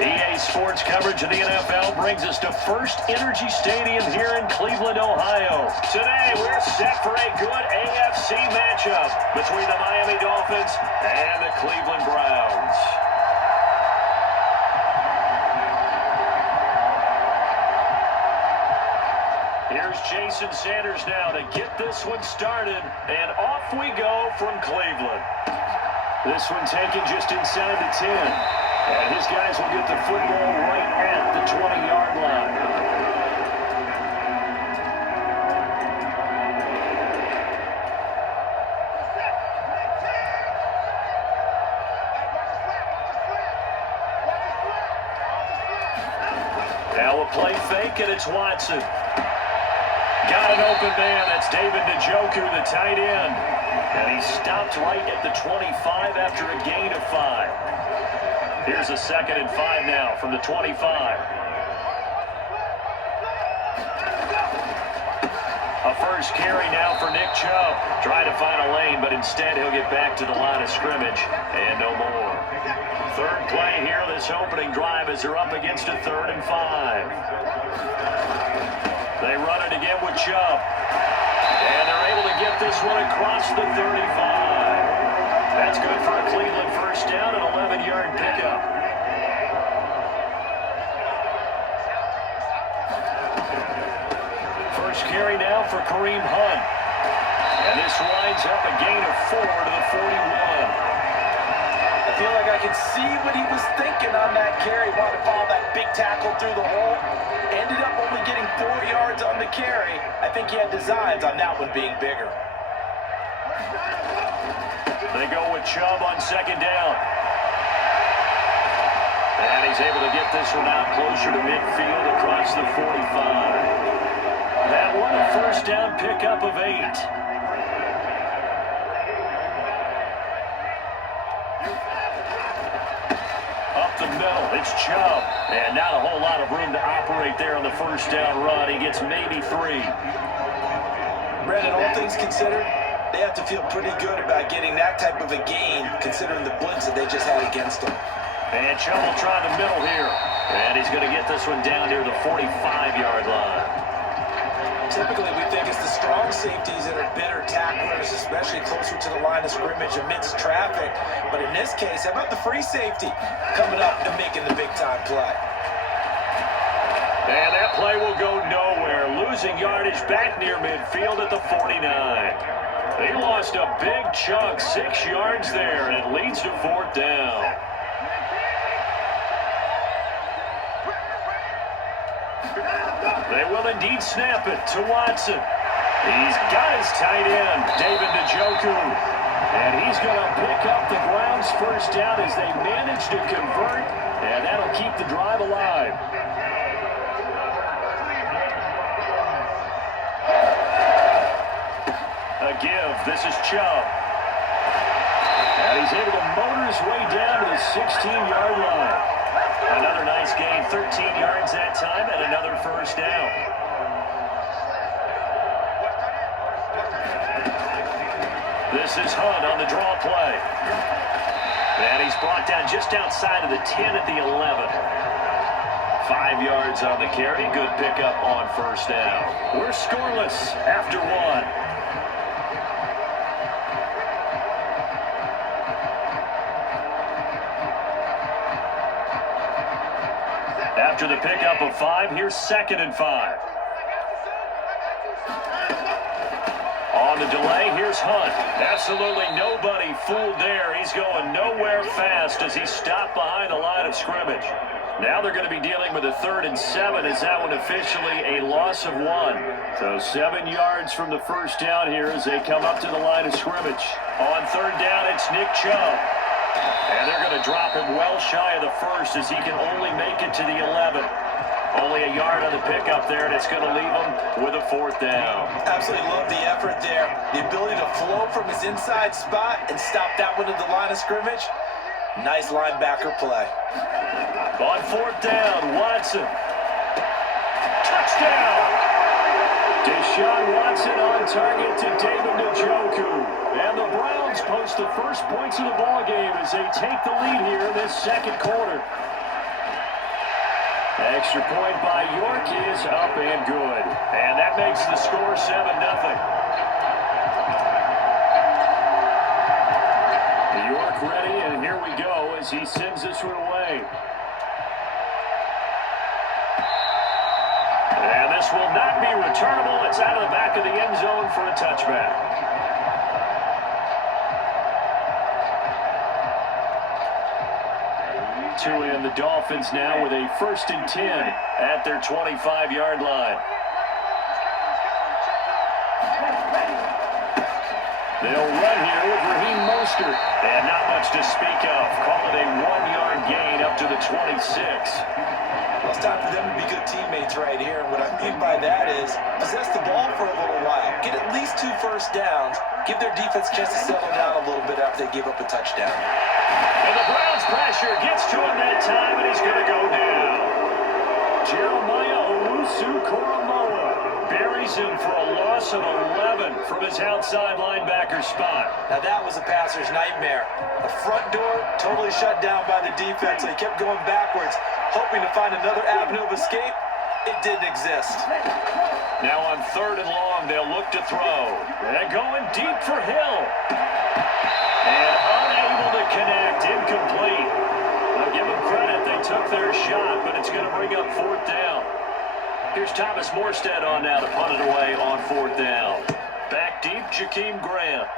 EA Sports coverage of the NFL brings us to First Energy Stadium here in Cleveland, Ohio. Today, we're set for a good AFC matchup between the Miami Dolphins and the Cleveland Browns. Here's Jason Sanders now to get this one started, and off we go from Cleveland. This one taken just inside the 10. And his guys will get the football right at the 20-yard line. Now a play fake, and it's Watson. Got an open man. That's David Njoku, the tight end. And he stopped right at the 25 after a gain of 5. Here's a 2nd and 5 now from the 25. A first carry now for Nick Chubb. Trying to find a lane, but instead he'll get back to the line of scrimmage. And no more. Third play here, this opening drive as they're up against a 3rd and 5. They run it again with Chubb. And they're able to get this one across the 35. That's good for a Cleveland first down, an 11-yard pickup. First carry now for Kareem Hunt. And this winds up a gain of 4 to the 41. I feel like I can see what he was thinking on that carry. Wanted to follow that big tackle through the hole. Ended up only getting 4 yards on the carry. I think he had designs on that one being bigger. They go with Chubb on 2nd down. And he's able to get this one out closer to midfield across the 45. That one a first down pickup of 8. Up the middle, it's Chubb. And not a whole lot of room to operate there on the first down run. He gets maybe 3. Brandon, all things considered, they have to feel pretty good about getting that type of a gain, considering the blitz that they just had against them. And Chubb will try the middle here. And he's going to get this one down near the 45-yard line. Typically, we think it's the strong safeties that are better tacklers, especially closer to the line of scrimmage amidst traffic. But in this case, how about the free safety coming up and making the big-time play? And that play will go nowhere. Losing yardage back near midfield at the 49. They lost a big chunk, 6 yards there, and it leads to 4th down. They will indeed snap it to Watson. He's got his tight end, David Njoku. And he's going to pick up the Browns' first down as they manage to convert, and that'll keep the drive alive. A give. This is Chubb. And he's able to motor his way down to the 16-yard line. Another nice gain, 13 yards that time, and another first down. This is Hunt on the draw play. And he's brought down just outside of the 10 at the 11. 5 yards on the carry. Good pickup on first down. We're scoreless after 1. After the pickup of 5, here's 2nd and 5. On the delay, here's Hunt. Absolutely nobody fooled there. He's going nowhere fast as he stopped behind the line of scrimmage. Now they're going to be dealing with a 3rd and 7 as that one officially a loss of 1. So 7 yards from the first down here as they come up to the line of scrimmage. On 3rd down, it's Nick Chubb. And they're going to drop him well shy of the 1st as he can only make it to the 11. Only a yard on the pickup there, and it's going to leave him with a 4th down. Absolutely love the effort there. The ability to flow from his inside spot and stop that one at the line of scrimmage. Nice linebacker play. On 4th down, Watson. Touchdown! Deshaun Watson on target to David Njoku. And the Browns post the first points of the ballgame as they take the lead here in this 2nd quarter. Extra point by York is up and good. And that makes the score 7-0. York ready, and here we go as he sends this one away. And this will not be returnable. It's out of the back of the end zone for a touchback. And the Dolphins now with a 1st and 10 at their 25-yard line. They'll run here with Raheem Mostert. And not much to speak of. Call it a 1-yard gain up to the 26. Well, it's time for them to be good teammates right here. And what I mean by that is possess the ball for a little while. Get at least 2 first downs. Give their defense a chance to settle down a little bit after they give up a touchdown. And the Browns pressure gets to him that time, and he's going to go down. Jeremiah Owusu-Koramoah buries him for a loss of 11 from his outside linebacker spot. Now that was a passer's nightmare. The front door totally shut down by the defense. They kept going backwards, hoping to find another avenue of escape. It didn't exist. Now on 3rd and long, they'll look to throw. They're going deep for Hill. And unable to connect, incomplete. I'll give them credit, they took their shot, but it's going to bring up 4th down. Here's Thomas Morstead on now to punt it away on 4th down. Back deep, Jakeem Grant.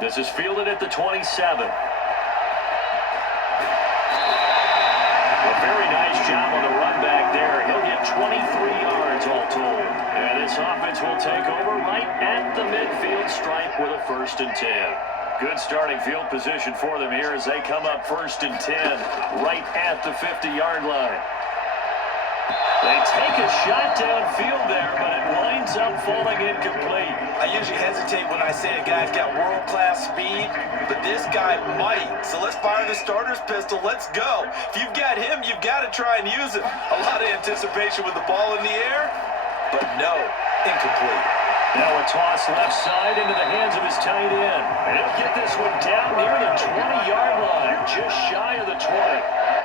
This is fielded at the 27. A very nice job on the run back there. He'll get 23 yards all told. And this offense will take over right at the midfield stripe with a 1st and 10. Good starting field position for them here as they come up 1st and 10 right at the 50-yard line. They take a shot downfield there, but it winds up falling incomplete. I usually hesitate when I say a guy's got world-class speed, but this guy might. So let's fire the starter's pistol. Let's go. If you've got him, you've got to try and use him. A lot of anticipation with the ball in the air, but no, incomplete. Now a toss left side into the hands of his tight end. And he'll get this one down near the 20-yard line, just shy of the 20.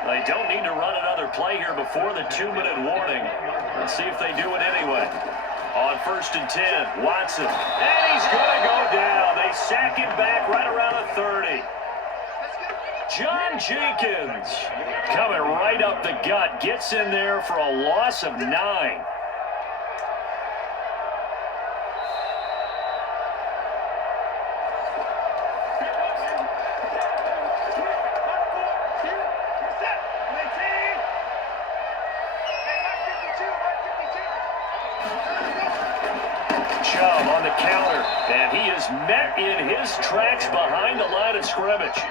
They don't need to run another play here before the 2-minute warning. Let's see if they do it anyway. On 1st and 10, Watson. And he's going to go down. They sack him back right around the 30. John Jenkins coming right up the gut. Gets in there for a loss of 9. On the counter, and he is met in his tracks behind the line of scrimmage.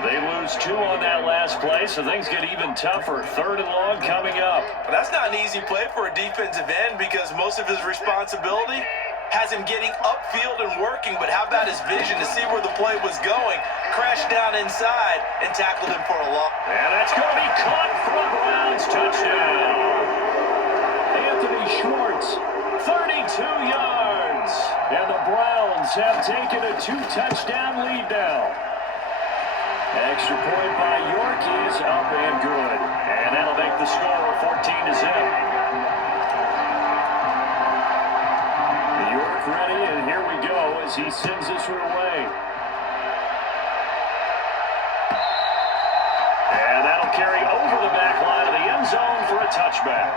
They lose 2 on that last play, so things get even tougher. 3rd and long coming up. Well, that's not an easy play for a defensive end because most of his responsibility has him getting upfield and working, but how about his vision to see where the play was going, crashed down inside, and tackled him for a loss. And that's going to be caught for a Browns touchdown. Anthony Schwartz, 32 yards. And the Browns have taken a 2-touchdown lead now. Extra point by York is up and good. And that'll make the score 14-0. York ready, and here we go as he sends this one away. And that'll carry over the back line of the end zone for a touchback.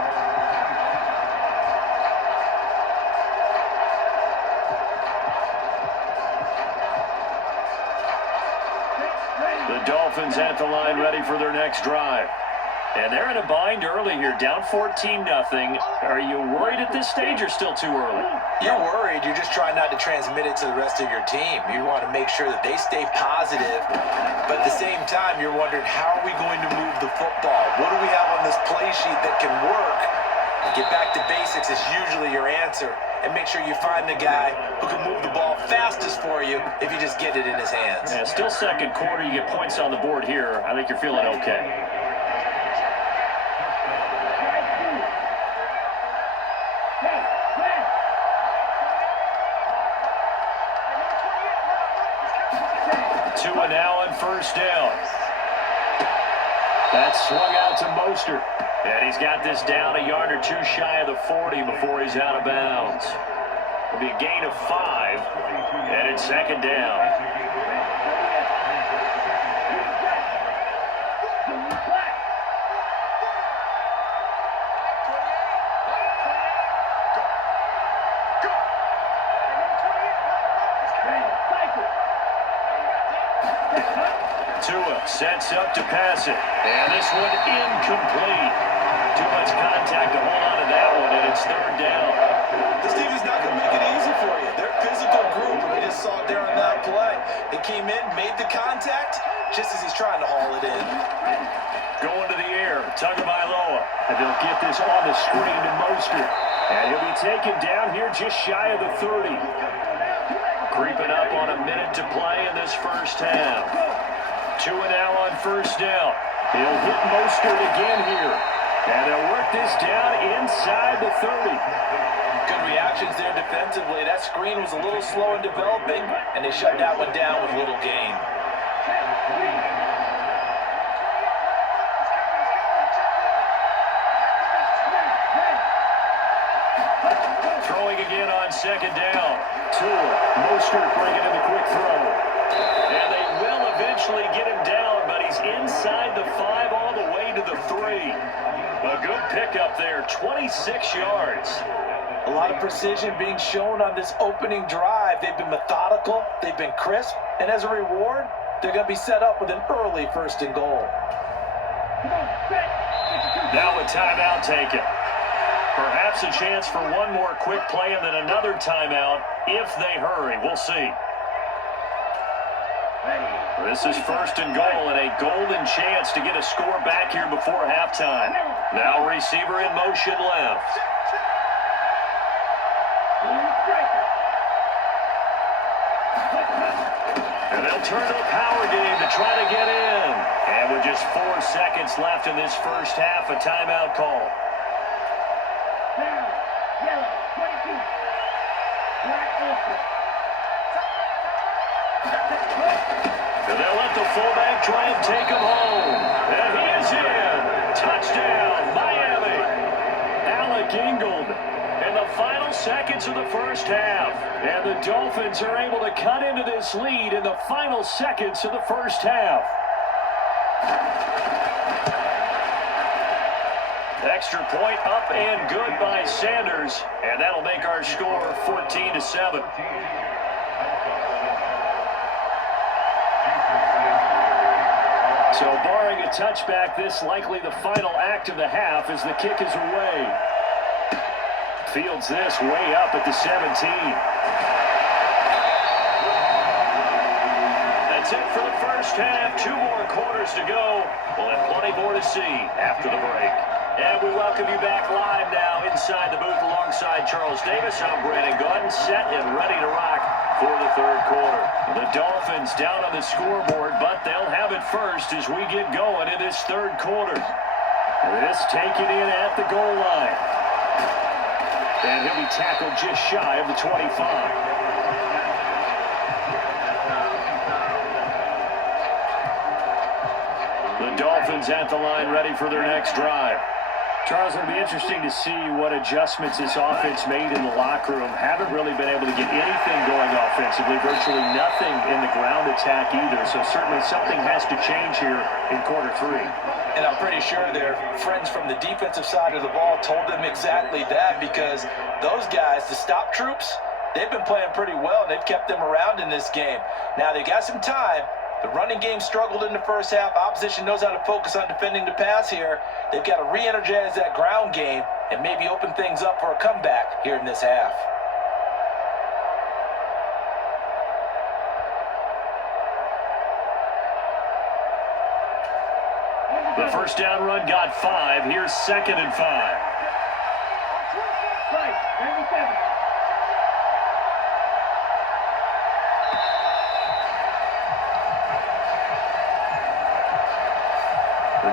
The Dolphins at the line ready for their next drive. And they're in a bind early here, down 14-0. Are you worried at this stage or still too early? You're worried. You're just trying not to transmit it to the rest of your team. You want to make sure that they stay positive. But at the same time, you're wondering, how are we going to move the football? What do we have on this play sheet that can work? Get back to basics is usually your answer. And make sure you find the guy who can move the ball fastest for you if you just get it in his hands. Yeah, still 2nd quarter. You get points on the board here. I think you're feeling okay. Tua now on 1st down. That's swung out to Mostert. And he's got this down a yard or two shy of the 40 before he's out of bounds. It'll be a gain of 5, and it's second down. Sets up to pass it. And this one incomplete. Too much contact to hold on to that one, and it's third down. This team is not going to make it easy for you. They're a physical group, and we just saw it there on that play. They came in, made the contact, just as he's trying to haul it in. Going to the air, Tagovailoa. And they'll get this on the screen to Mostert. And he'll be taken down here just shy of the 30. Creeping up on a minute to play in this first half. 2 now on first down. He'll hit Mostert again here. And they'll work this down inside the 30. Good reactions there defensively. That screen was a little slow in developing, and they shut that one down with little gain. Throwing again on second down. Mostert bringing in the quick throw. And they will eventually get him down, but he's inside the 5 all the way to the 3. A good pickup there, 26 yards. A lot of precision being shown on this opening drive. They've been methodical, they've been crisp, and as a reward, they're going to be set up with an early 1st and goal. Now a timeout taken. Perhaps a chance for one more quick play and then another timeout if they hurry. We'll see. This is 1st and goal and a golden chance to get a score back here before halftime. Now receiver in motion left. And they'll turn to the power game to try to get in. And with just 4 seconds left in this first half, a timeout call. And they'll let the fullback try and take him home. And he is in. Touchdown, Miami. Alec Ingold in the final seconds of the first half. And the Dolphins are able to cut into this lead in the final seconds of the first half. Extra point up and good by Sanders. And that'll make our score 14-7. So barring a touchback, this likely the final act of the half as the kick is away. Fields this way up at the 17. That's it for the first half. 2 more quarters to go. We'll have plenty more to see after the break. And we welcome you back live now inside the booth alongside Charles Davis. I'm Brandon Gordon, set and ready to rock for the 3rd quarter. The Dolphins down on the scoreboard, but they'll have it first as we get going in this 3rd quarter. This taken in at the goal line. And he'll be tackled just shy of the 25. The Dolphins at the line ready for their next drive. Charles, it'll be interesting to see what adjustments this offense made in the locker room. Haven't really been able to get anything going offensively, virtually nothing in the ground attack either. So certainly something has to change here in quarter 3. And I'm pretty sure their friends from the defensive side of the ball told them exactly that, because those guys, the stop troops, they've been playing pretty well, and they've kept them around in this game. Now they got some time. The running game struggled in the first half. Opposition knows how to focus on defending the pass here. They've got to re-energize that ground game and maybe open things up for a comeback here in this half. The first down run got 5. Here's 2nd and 5.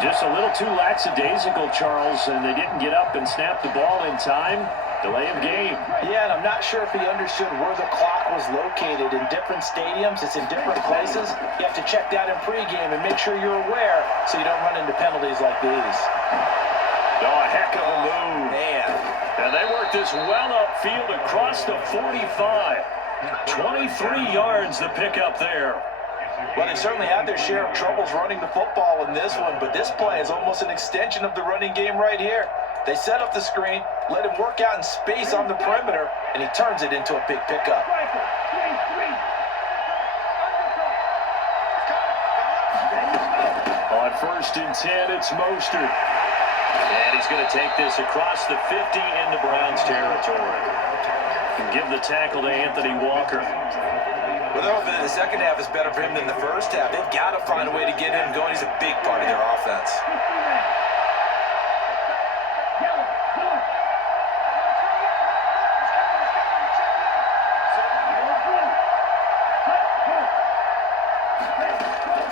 Just a little too lackadaisical, Charles, and they didn't get up and snap the ball in time. Delay of game. Yeah, and I'm not sure if he understood where the clock was located. In different stadiums, it's in different places. You have to check that in pregame and make sure you're aware so you don't run into penalties like these. Oh, a heck of a move. Man. And they work this well upfield across the 45. 23 yards the pickup there. Well, they certainly had their share of troubles running the football in this one, but this play is almost an extension of the running game right here. They set up the screen, let him work out in space on the perimeter, and he turns it into a big pickup. On 1st and 10, it's Mostert. And he's going to take this across the 50 into Browns territory. And give the tackle to Anthony Walker. Well, they're hoping that the second half is better for him than the first half. They've got to find a way to get him going. He's a big part of their offense.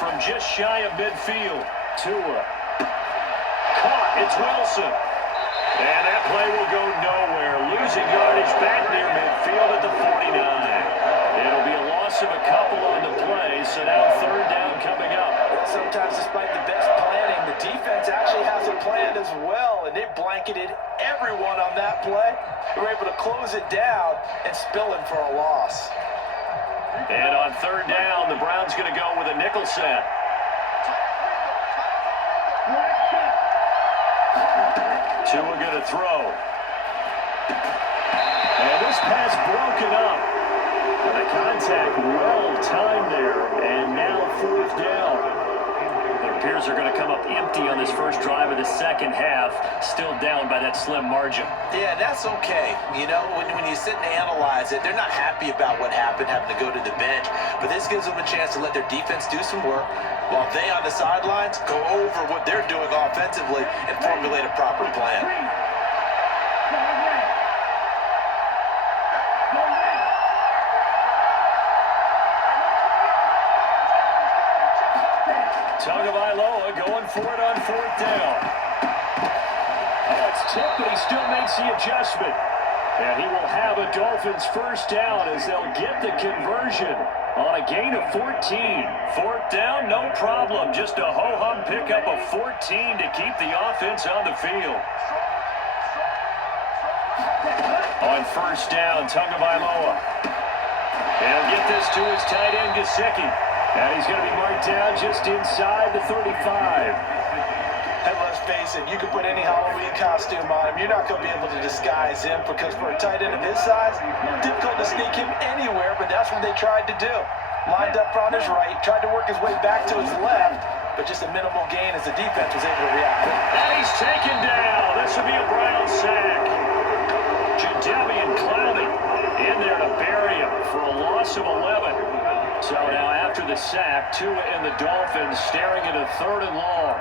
From just shy of midfield, Tua. Caught, it's Wilson. And that play will go nowhere. Losing yardage back near midfield at the 49. It'll be a loss of a couple on the play, so now 3rd down coming up. Sometimes, despite the best planning, the defense actually has a plan as well, and they blanketed everyone on that play. They were able to close it down and spill in for a loss. And on 3rd down, the Browns going to go with a nickel set. Tua going to throw. And this pass broken up. The contact well timed there, and now 4th down. It appears they're going to come up empty on this first drive of the second half, still down by that slim margin. Yeah, that's okay. You know, when you sit and analyze it, they're not happy about what happened, having to go to the bench. But this gives them a chance to let their defense do some work while they on the sidelines go over what they're doing offensively and formulate a proper plan. Tagovailoa going for it on 4th down. That's tipped, but he still makes the adjustment. And he will have a Dolphins 1st down as they'll get the conversion on a gain of 14. 4th down, no problem. Just a ho-hum pickup of 14 to keep the offense on the field. On 1st down, Tagovailoa. And he'll get this to his tight end, Gesicki. And he's going to be marked down just inside the 35. And let's face it, you can put any Halloween costume on him. You're not going to be able to disguise him because for a tight end of his size, difficult to sneak him anywhere, but that's what they tried to do. Lined up on his right, tried to work his way back to his left, but just a minimal gain as the defense was able to react. And he's taken down. This will be a Brown sack. Jadeveon Clowney in there to bury him for a loss of 11. So now after the sack, Tua and the Dolphins staring at a 3rd and long.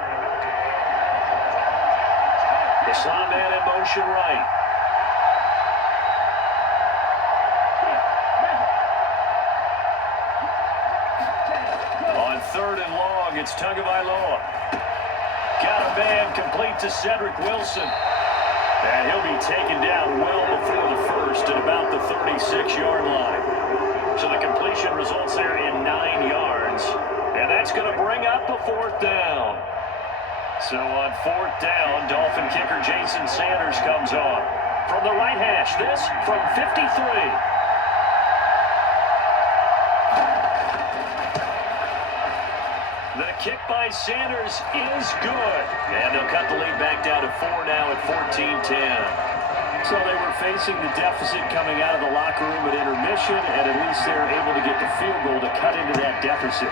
The slot man in motion right. On 3rd and long, it's Tagovailoa. Got a man complete to Cedric Wilson. And he'll be taken down well before the 1st at about the 36-yard line. So the completion results there in 9 yards. And that's going to bring up a 4th down. So on 4th down, Dolphin kicker Jason Sanders comes on. From the right hash, this from 53. The kick by Sanders is good. And they'll cut the lead back down to 4 now at 14-10. So they were facing the deficit coming out of the locker room at intermission, and at least they were able to get the field goal to cut into that deficit.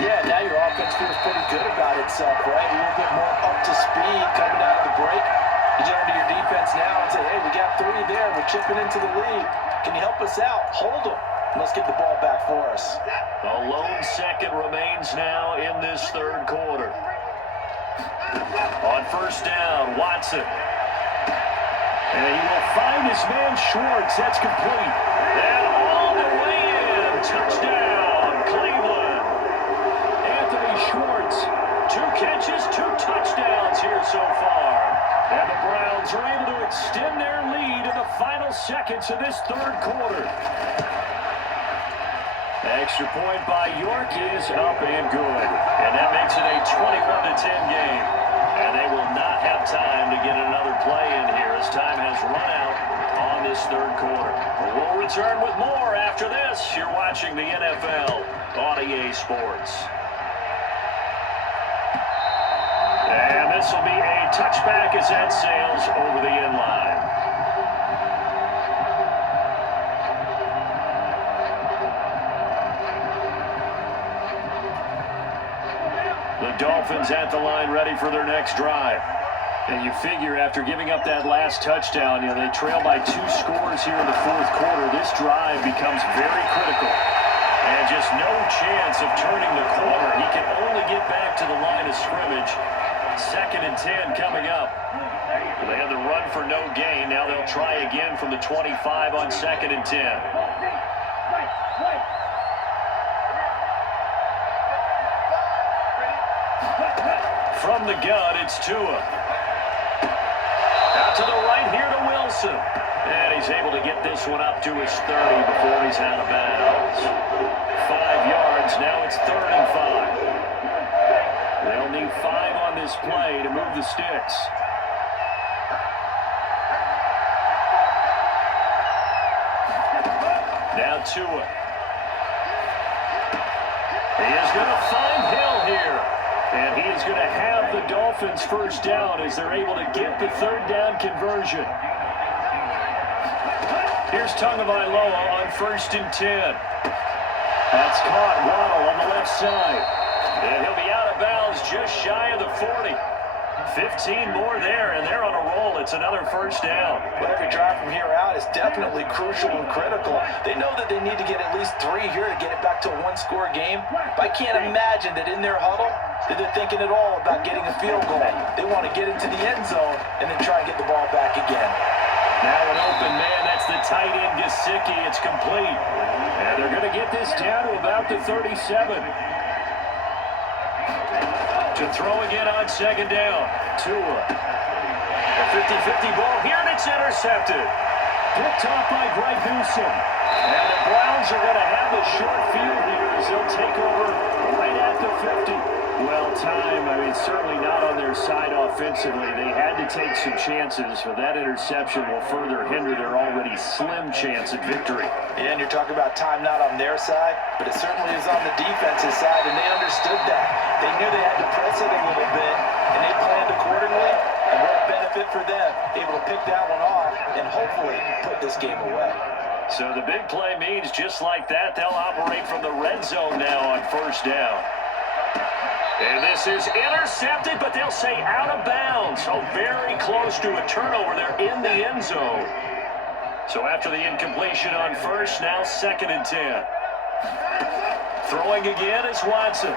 Yeah, now your offense feels pretty good about itself, right? A little bit more up to speed coming out of the break. You turn to your defense now and say, hey, we got 3 there. We're chipping into the lead. Can you help us out? Hold them. Let's get the ball back for us. A lone second remains now in this 3rd quarter. On 1st down, Watson. And he will find his man Schwartz. That's complete. And all the way in. Touchdown, Cleveland. Anthony Schwartz. 2 catches, 2 touchdowns here so far. And the Browns are able to extend their lead in the final seconds of this third quarter. Extra point by York is up and good. And that makes it a 21-10 game. And they will not have time to get another play in here as time has run out on this third quarter. We'll return with more after this. You're watching the NFL on EA Sports. And this will be a touchback as that sails over the end line. The Dolphins at the line ready for their next drive. And you figure after giving up that last touchdown, they trail by 2 scores here in the fourth quarter. This drive becomes very critical. And just no chance of turning the corner. He can only get back to the line of scrimmage. 2nd and 10 coming up. They had the run for no gain. Now they'll try again from the 25 on 2nd and 10. From the gun, it's Tua. Out to the right here to Wilson. And he's able to get this one up to his 30 before he's out of bounds. 5 yards. Now it's 3rd and 5. They'll need 5 on this play to move the sticks. Now Tua. He is going to find Hill here. And he is going to have the Dolphins first down as they're able to get the 3rd down conversion. Here's Tagovailoa on 1st and 10. That's caught. Waddle on the left side. And he'll be out of bounds just shy of the 40. 15 more there, and they're on a roll. It's another first down. Well, every drive from here out is definitely crucial and critical. They know that they need to get at least 3 here to get it back to a 1-score game. But I can't imagine that in their huddle that they're thinking at all about getting a field goal. They want to get into the end zone and then try and get the ball back again. Now an open man. That's the tight end, Gesicki. It's complete. And they're going to get this down to about the 37. To throw again on 2nd down. Tua. A 50-50 ball here, and it's intercepted. Picked off by Greg Newsom. And the Browns are going to have a short field here as they'll take over right at the 50. Well, time, certainly not on their side offensively. They had to take some chances, but that interception will further hinder their already slim chance at victory. Yeah, and you're talking about time not on their side, but it certainly is on the defensive side, and they understood that. They knew they had to press it a little bit, and they planned accordingly, and what a benefit for them, able to pick that one off and hopefully put this game away. So the big play means just like that, they'll operate from the red zone now on 1st down. And this is intercepted, but they'll say out of bounds. So very close to a turnover. They're in the end zone. So after the incompletion on 1st, now 2nd and 10. Throwing again is Watson.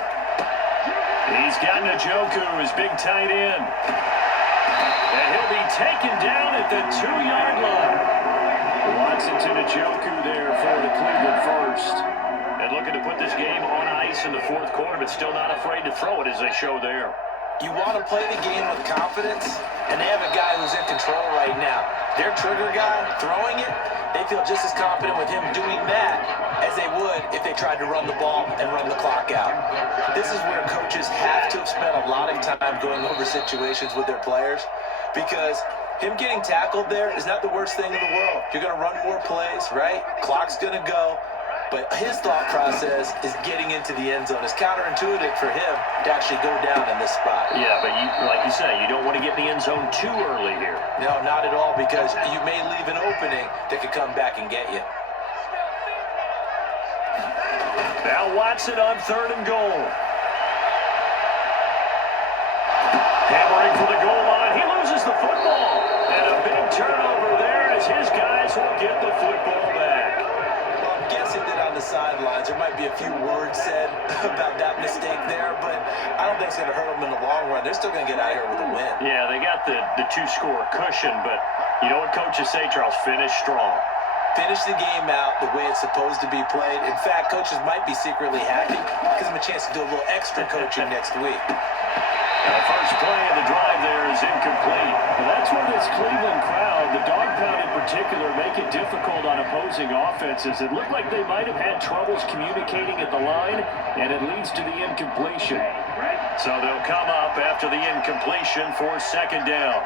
He's got Njoku, his big tight end. And he'll be taken down at the 2-yard line. Watson to Njoku there for the Cleveland first. And looking to put this game on ice in the fourth quarter, but still not afraid to throw it as they show there. You want to play the game with confidence, and they have a guy who's in control right now. Their trigger guy, throwing it, they feel just as confident with him doing that as they would if they tried to run the ball and run the clock out. This is where coaches have to have spent a lot of time going over situations with their players, because him getting tackled there is not the worst thing in the world. You're going to run more plays, right? Clock's going to go. But his thought process is getting into the end zone. It's counterintuitive for him to actually go down in this spot. Yeah, but like you say, you don't want to get in the end zone too early here. No, not at all, because you may leave an opening that could come back and get you. Now Watson on 3rd and goal. Hammering for the goal line. He loses the football. And a big turnover there as his guys will get the football back. Guessing that on the sidelines there might be a few words said about that mistake there, but I don't think it's going to hurt them in the long run. They're still going to get out here with a win. Yeah, they got the 2-score cushion, but you know what coaches say, Charles? Finish strong. Finish the game out the way it's supposed to be played. In fact, coaches might be secretly happy. Gives them a chance to do a little extra coaching next week. The first play of the drive there is is incomplete. Well, that's where this Cleveland crowd, the dog pound in particular, make it difficult on opposing offenses. It looked like they might have had troubles communicating at the line, and it leads to the incompletion. So they'll come up after the incompletion for second down.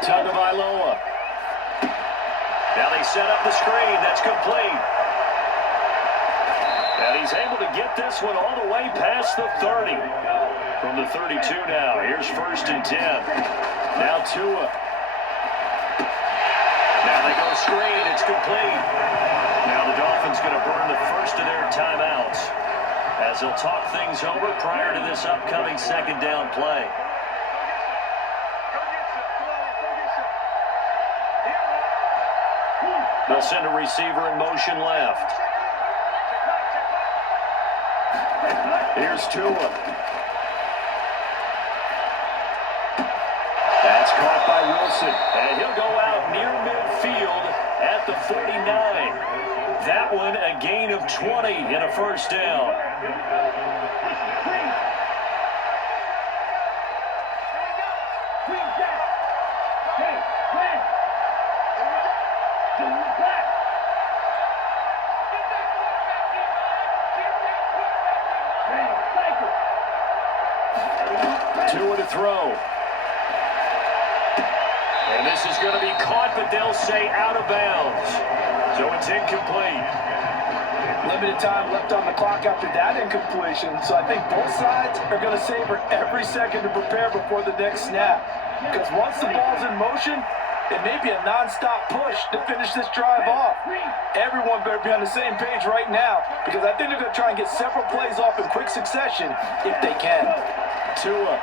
Tagovailoa. Now they set up the screen. That's complete. And he's able to get this one all the way past the 30. From the 32 now. Here's 1st and 10. Now Tua. Now they go screen. It's complete. Now the Dolphins going to burn the first of their timeouts as they'll talk things over prior to this upcoming second down play. They'll send a receiver in motion left. Here's Tua. That's caught by Wilson. And he'll go out near midfield at the 49. That one a gain of 20 and a first down. Tua to throw. And this is going to be caught, but they'll say out of bounds. So it's incomplete. Limited time left on the clock after that incompletion, so I think both sides are going to savor every second to prepare before the next snap. Because once the ball's in motion, it may be a non-stop push to finish this drive off. Everyone better be on the same page right now, because I think they're going to try and get several plays off in quick succession if they can. Tua.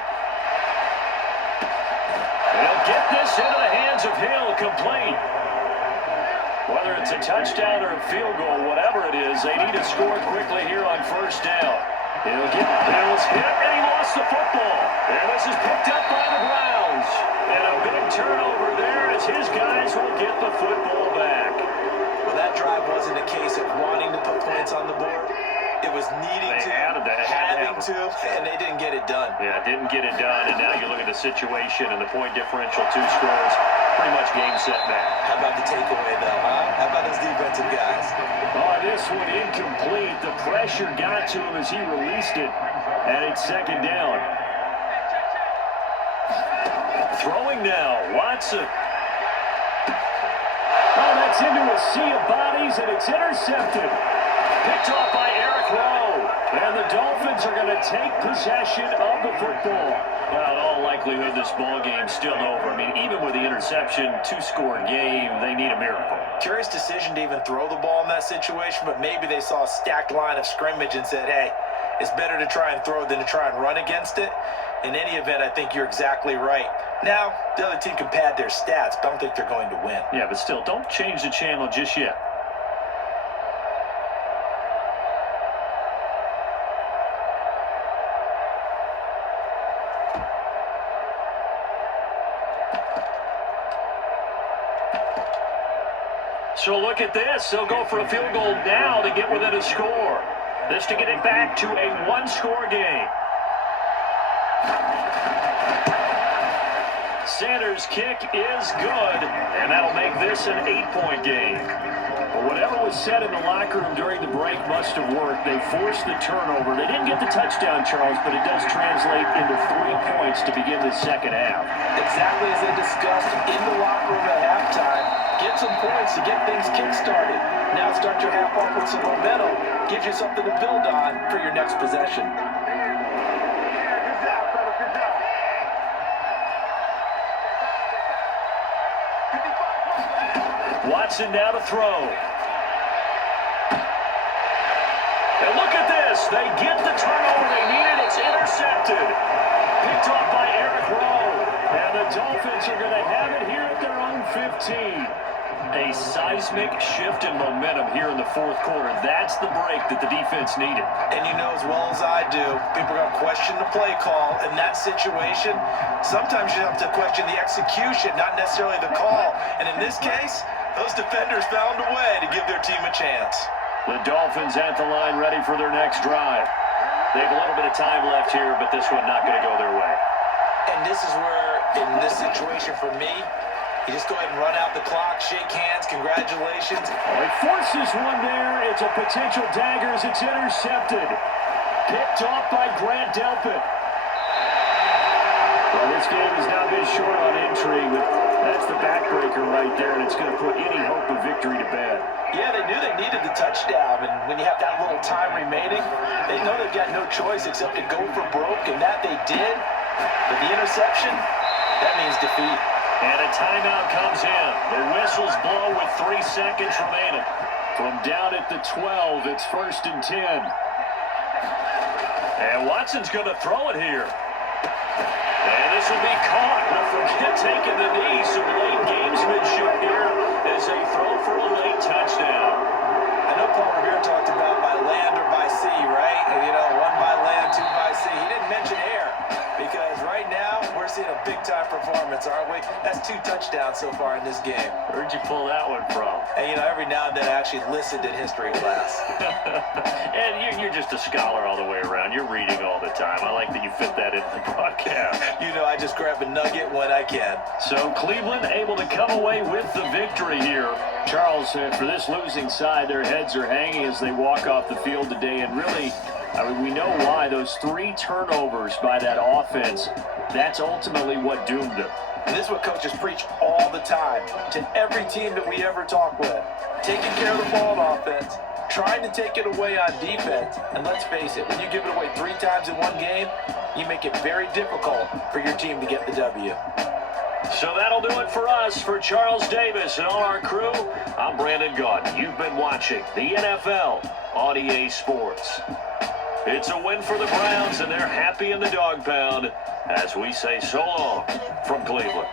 They'll get this into the hands of Hill, complete. Whether it's a touchdown or a field goal, whatever it is, they need to score quickly here on first down. He'll get Hill's hit, and he lost the football. And this is picked up by the Browns. And a big turnover there as his guys will get the football back. Well, that drive wasn't a case of wanting to put points on the board. It was needing to, having to, and they didn't get it done. Yeah, didn't get it done, and now you look at the situation and the point differential, 2 scores, pretty much game, set, match. How about the takeaway, though, huh? How about those defensive guys? Oh, this one incomplete. The pressure got to him as he released it, and it's second down. Throwing now, Watson. Oh, that's into a sea of bodies, and it's intercepted. Picked off by Eric Rowe. And the Dolphins are going to take possession of the football. Well, in all likelihood, this ball game's still over. I mean, even with the interception, 2-score game, they need a miracle. Curious decision to even throw the ball in that situation, but maybe they saw a stacked line of scrimmage and said, hey, it's better to try and throw than to try and run against it. In any event, I think you're exactly right. Now, the other team can pad their stats, but I don't think they're going to win. Yeah, but still, don't change the channel just yet. So look at this. They'll go for a field goal now to get within a score. This to get it back to a 1-score game. Sanders' kick is good, and that'll make this an 8-point game. But whatever was said in the locker room during the break must have worked. They forced the turnover. They didn't get the touchdown, Charles, but it does translate into 3 points to begin the second half. Exactly as they discussed in the locker room at halftime. Get some points to get things kick-started. Now start your half off with some momentum. Gives you something to build on for your next possession. Watson now to throw. And look at this. They get the turnover they needed. It's intercepted. Picked off by Eric Rowe. And the Dolphins are going to have it here at their own 15. A seismic shift in momentum here in the fourth quarter. That's the break that the defense needed. And you know as well as I do, people are going to question the play call. In that situation, sometimes you have to question the execution, not necessarily the call. And in this case, those defenders found a way to give their team a chance. The Dolphins at the line ready for their next drive. They have a little bit of time left here, but this one not going to go their way. And this is where, in this situation for me, you just go ahead and run out the clock, shake hands, congratulations. He forces one there. It's a potential dagger as it's intercepted. Picked off by Grant Delpit. Well, this game has now been short on intrigue, but that's the backbreaker right there, and it's going to put any hope of victory to bed. Yeah, they knew they needed the touchdown, and when you have that little time remaining, they know they've got no choice except to go for broke, and that they did. But the interception, that means defeat. And a timeout comes in. The whistles blow with 3 seconds remaining. From down at the 12, it's 1st and 10. And Watson's going to throw it here. And this will be caught. But forget taking the knee. Some late gamesmanship here as they throw for a late touchdown. I know Paul Revere talked about by land or by sea, right? And, you know, 1 by land, 2 by sea. He didn't mention air because right now we're seeing a big-time performance, aren't we? That's 2 touchdowns so far in this game. Where'd you pull that one from? And, you know, every now and then I actually listened in history class. And you're just a scholar all the way around. You're reading all the time. I like that you fit that into the broadcast. You know, I just grab a nugget when I can. So Cleveland able to come away with the victory here. Charles, for this losing side, their heads are hanging as they walk off the field today. And really, I mean, we know why. Those 3 turnovers by that offense, that's ultimately what doomed them. And this is what coaches preach all the time to every team that we ever talk with. Taking care of the ball on offense, trying to take it away on defense. And let's face it, when you give it away 3 times in one game, you make it very difficult for your team to get the W. So that'll do it for us. For Charles Davis and all our crew, I'm Brandon Gaudin. You've been watching the NFL on EA Sports. It's a win for the Browns, and they're happy in the dog pound as we say so long from Cleveland.